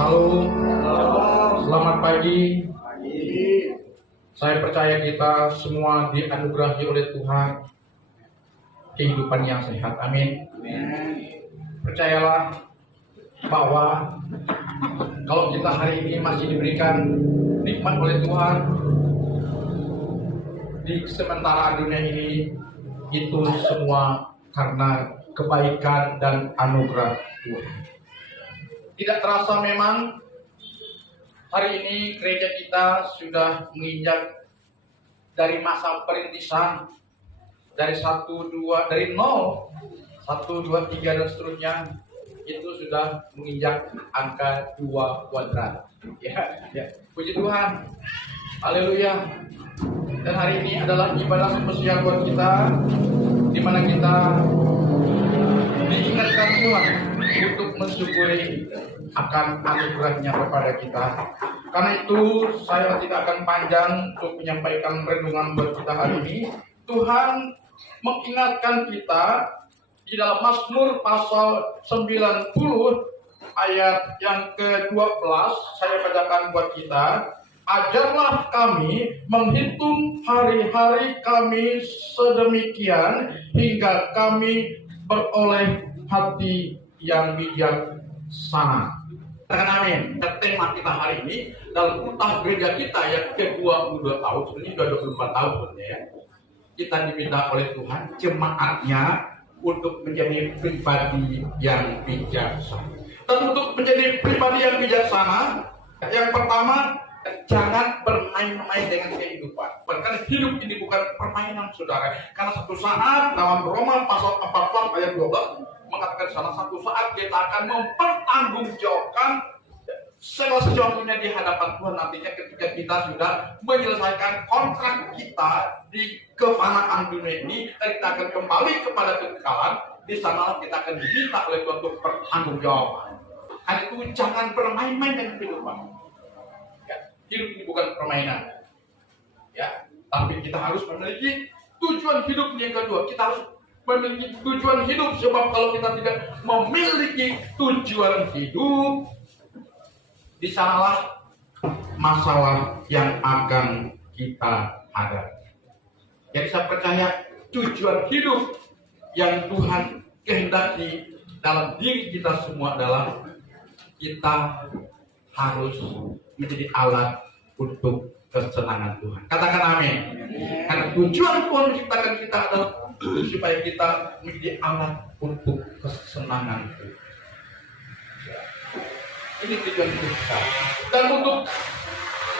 Halo, selamat pagi. Saya percaya kita semua dianugerahi oleh Tuhan kehidupan yang sehat. Amin. Percayalah bahwa kalau kita hari ini masih diberikan nikmat oleh Tuhan di sementara dunia ini, itu semua karena kebaikan dan anugerah Tuhan. Tidak terasa memang hari ini gereja kita sudah menginjak dari masa perintisan, dari 1, 2, dari 0, 1, 2, 3 dan seterusnya, itu sudah menginjak angka 2 kuadrat. Ya. Puji Tuhan. Haleluya. Dan hari ini adalah ibadah spesial buat kita, di mana kita diingatkan Tuhan untuk mensyukuri akan anugerahnya kepada kita. Karena itu saya tidak akan panjang untuk menyampaikan renungan buat kita hari ini. Tuhan mengingatkan kita di dalam Mazmur pasal 90 ayat yang ke-12. Saya bacakan buat kita. Ajarlah kami menghitung hari-hari kami sedemikian hingga kami beroleh hati yang bijaksana. Katakan amin. Tema kita hari ini dalam ultah gereja kita yang ke-22 tahun, sebenarnya sudah 24 tahun ya. Kita diminta oleh Tuhan jemaatnya untuk menjadi pribadi yang bijaksana. Dan untuk menjadi pribadi yang bijaksana, yang pertama, jangan bermain-main dengan kehidupan. Bahkan hidup ini bukan permainan, saudara. Karena satu saat dalam Roma pasal 14 ayat 12 mengatakan salah satu saat kita akan mempertanggungjawabkan segala sesuatunya di hadapan Tuhan nantinya ketika kita sudah menyelesaikan kontrak kita di kefanaan dunia ini, dan kita akan kembali kepada kekekalan. Di sana kita akan diminta oleh Tuhan untuk bertanggungjawab. Karena itu jangan bermain-main dengan kehidupan. Hidup ini bukan permainan, ya. Tapi kita harus memiliki tujuan hidup yang kedua. Kita harus memiliki tujuan hidup, sebab kalau kita tidak memiliki tujuan hidup, di sanalah masalah yang akan kita hadapi. Jadi saya percaya tujuan hidup yang Tuhan kehendaki dalam diri kita semua adalah kita harus menjadi alat untuk kesenangan Tuhan. Katakan amin. Karena tujuan Tuhan menciptakan kita adalah supaya kita menjadi alat untuk kesenangan Tuhan. Ini tujuan hidup kita. Dan untuk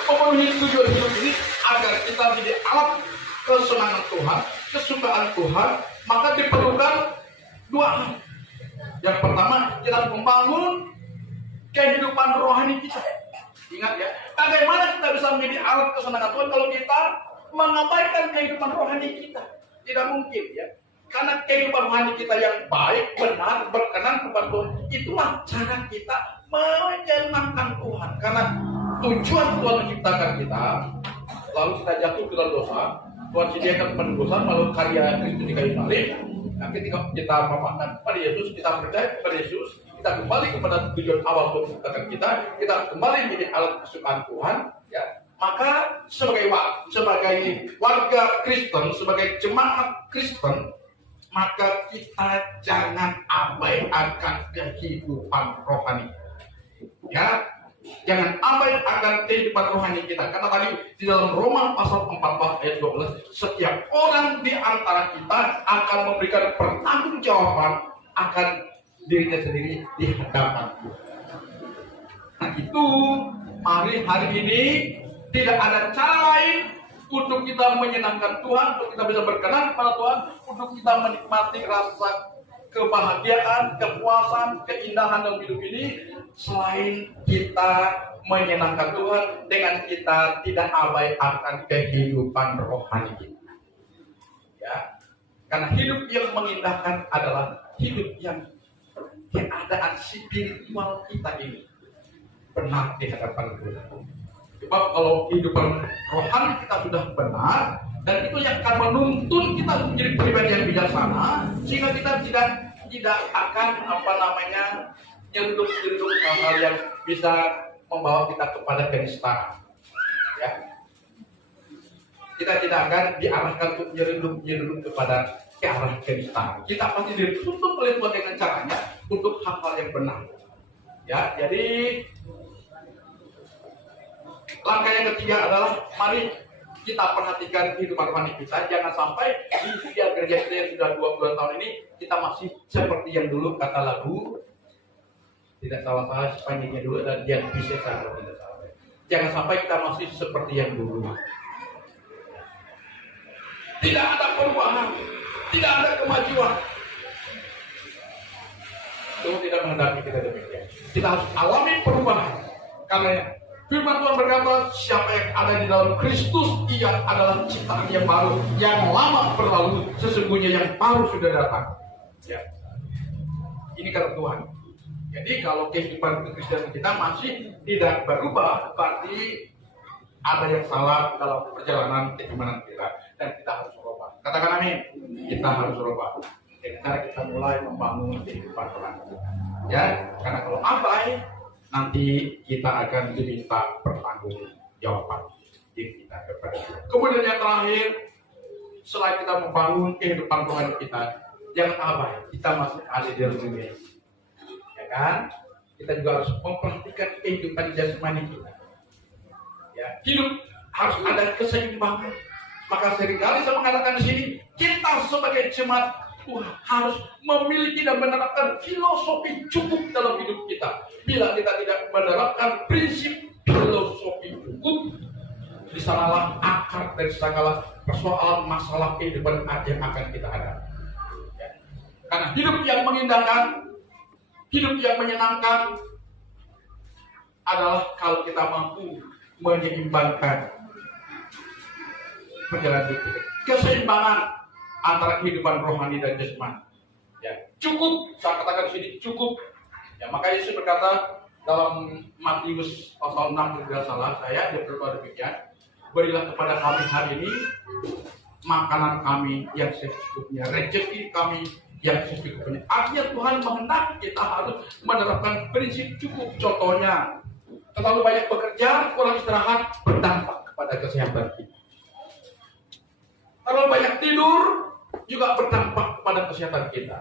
memenuhi tujuan hidup ini, agar kita menjadi alat kesenangan Tuhan, kesukaan Tuhan, maka diperlukan dua hal. Yang pertama, kita membangun kehidupan rohani kita. Ingat ya, bagaimana kita bisa menjadi alat kesenangan Tuhan kalau kita mengabaikan kehidupan rohani kita? Tidak mungkin ya. Karena kehidupan rohani kita yang baik, benar, berkenan kepada Tuhan, itulah cara kita menyenangkan Tuhan. Karena tujuan Tuhan menciptakan kita, lalu kita jatuh ke dalam dosa, Tuhan sediakan penebusan melalui karya Kristus di kayu salib. Nah, ketika kita memaafkan kepada Yesus, kita percaya kepada Yesus, kita kembali kepada tujuan awal Tuhan menciptakan kita kembali menjadi alat kesukaan Tuhan, ya. Maka sebagai warga Kristen, sebagai jemaat Kristen, maka kita jangan abaikan kehidupan rohani. Ya, jangan abai akan kehidupan rohani kita. Karena tadi di dalam Roma pasal 14 ayat 12, setiap orang di antara kita akan memberikan pertanggungjawaban akan dirinya sendiri di hadapan Tuhan. Nah itu, mari hari ini tidak ada cara lain untuk kita menyenangkan Tuhan, untuk kita bisa berkenan kepada Tuhan, untuk kita menikmati rasa kebahagiaan, kepuasan, keindahan dalam hidup ini, selain kita menyenangkan Tuhan dengan kita tidak abai akan kehidupan rohani kita. Ya, karena hidup yang mengindahkan adalah hidup yang keadaan spiritual kita ini benar di hadapan Tuhan. Sebab kalau kehidupan rohani kita sudah benar, dan itu yang akan menuntun kita menjadi pribadi yang bijaksana, sehingga kita tidak akan nyeruduk hal-hal yang bisa membawa kita kepada kenistaan. Ya. Kita tidak akan diarahkan untuk nyeruduk kepada ke arah kenistaan. Kita pasti dituntut oleh Tuhan dengan caranya untuk hal-hal yang benar. Ya, jadi langkah yang ketiga adalah mari kita perhatikan kehidupan rohani kita. Jangan sampai di usia gereja kita yang sudah 22 tahun ini kita masih seperti yang dulu kata lagu. Tidak salah sepanjangnya dulu dan yang bisa kalau tidak salah. Jangan sampai kita masih seperti yang dulu. Tidak ada perubahan, tidak ada kemajuan. Tuhan tidak menghendaki kita demikian. Kita harus alami perubahan. Karena firman Tuhan berkata, siapa yang ada di dalam Kristus, ia adalah ciptaan yang baru, yang lama berlalu, sesungguhnya yang baru sudah datang. Ya. Ini kata Tuhan. Jadi kalau kehidupan kekristenan kita masih tidak berubah, berarti ada yang salah dalam perjalanan keimanan kita, dan kita harus berubah. Katakan amin. Kita harus berubah. Dengan cara kita mulai membangun kehidupan rohani kita. Ya, karena kalau abai, nanti kita akan diminta pertanggungjawaban diri kita kepada Tuhan. Kemudian yang terakhir, selain kita membangun kehidupan rohani kita, jangan abai, kita masih ada di dunia. Ya kan? Kita juga harus memperhatikan kehidupan jasmani kita. Ya, hidup harus ada keseimbangan. Maka seringkali saya mengatakan di sini, kita sebagai jemaat Tuhan harus memiliki dan menerapkan filosofi cukup dalam hidup kita. Bila kita tidak menerapkan prinsip filosofi cukup, di sanalah akar dari segala persoalan masalah kehidupan yang akan kita hadapi. Ya. Karena hidup yang mengindahkan, hidup yang menyenangkan adalah kalau kita mampu menyeimbangkan perjalanan hidup kita. Keseimbangan antara kehidupan rohani dan jasmani. Ya, cukup, saya katakan di sini cukup. Ya, maka Yesus berkata dalam Matius pasal 6 tidak salah saya, dia berkata demikian, berilah kepada kami hari ini makanan kami yang secukupnya, rezeki kami yang secukupnya. Artinya Tuhan menghendaki kita harus menerapkan prinsip cukup. Contohnya, terlalu banyak bekerja, kurang istirahat, berdampak kepada kesehatan kita. Terlalu banyak tidur juga berdampak kepada kesehatan kita.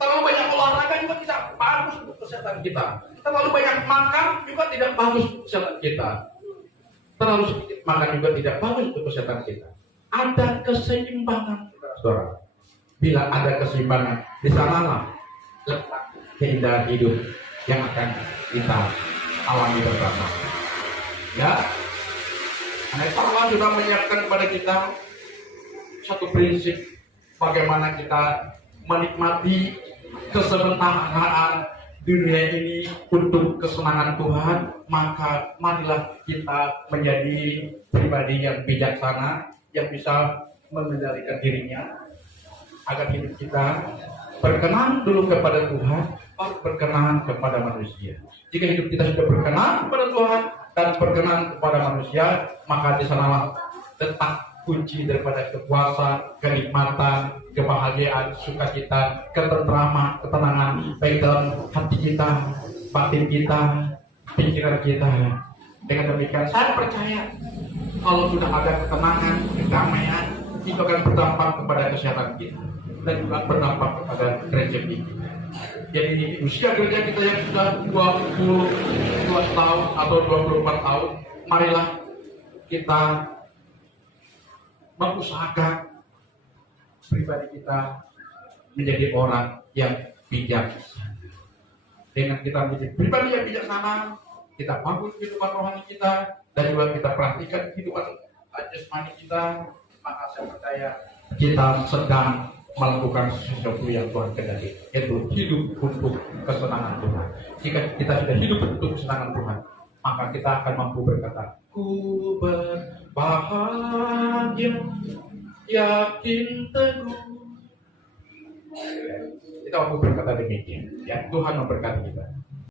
Terlalu banyak olahraga juga tidak bagus untuk kesehatan kita. Terlalu banyak makan juga tidak bagus untuk kesehatan kita. Terlalu sedikit makan juga tidak bagus untuk kesehatan kita. Ada keseimbangan, saudara. Bila ada keseimbangan, di sanalah letak keindahan hidup yang akan kita alami bersama. Ya, karena itu Allah sudah menyiapkan kepada kita satu prinsip bagaimana kita menikmati kesementaraan dunia ini untuk kesenangan Tuhan. Maka marilah kita menjadi pribadi yang bijaksana, yang bisa mengendalikan dirinya agar hidup kita berkenan dulu kepada Tuhan, baru berkenan kepada manusia. Jika hidup kita sudah berkenan kepada Tuhan dan berkenan kepada manusia, maka di sanalah letak kunci daripada kepuasan, kenikmatan, kebahagiaan, sukacita, ketentraman, ketenangan, baik dalam hati kita, batin kita, pikiran kita. Dengan demikian, saya percaya kalau sudah ada ketenangan, kedamaian, itu akan berdampak kepada kesehatan kita dan juga berdampak kepada rezeki kita. Jadi di usia gereja kita yang sudah 22 tahun atau 24 tahun, marilah kita mengusahakan pribadi kita menjadi orang yang bijaksana. Dengan kita menjadi pribadi yang bijaksana, kita bangun kehidupan rohani kita, dan juga kita perhatikan kehidupan jasmani kita, maka saya percaya kita sedang melakukan sesuatu yang Tuhan kehendaki, yaitu hidup untuk kesenangan Tuhan. Jika kita sudah hidup untuk kesenangan Tuhan, maka kita akan mampu berkata, ku berbahagia, yakin teguh. Kita mampu berkata demikian. Ya, Tuhan memberkati kita.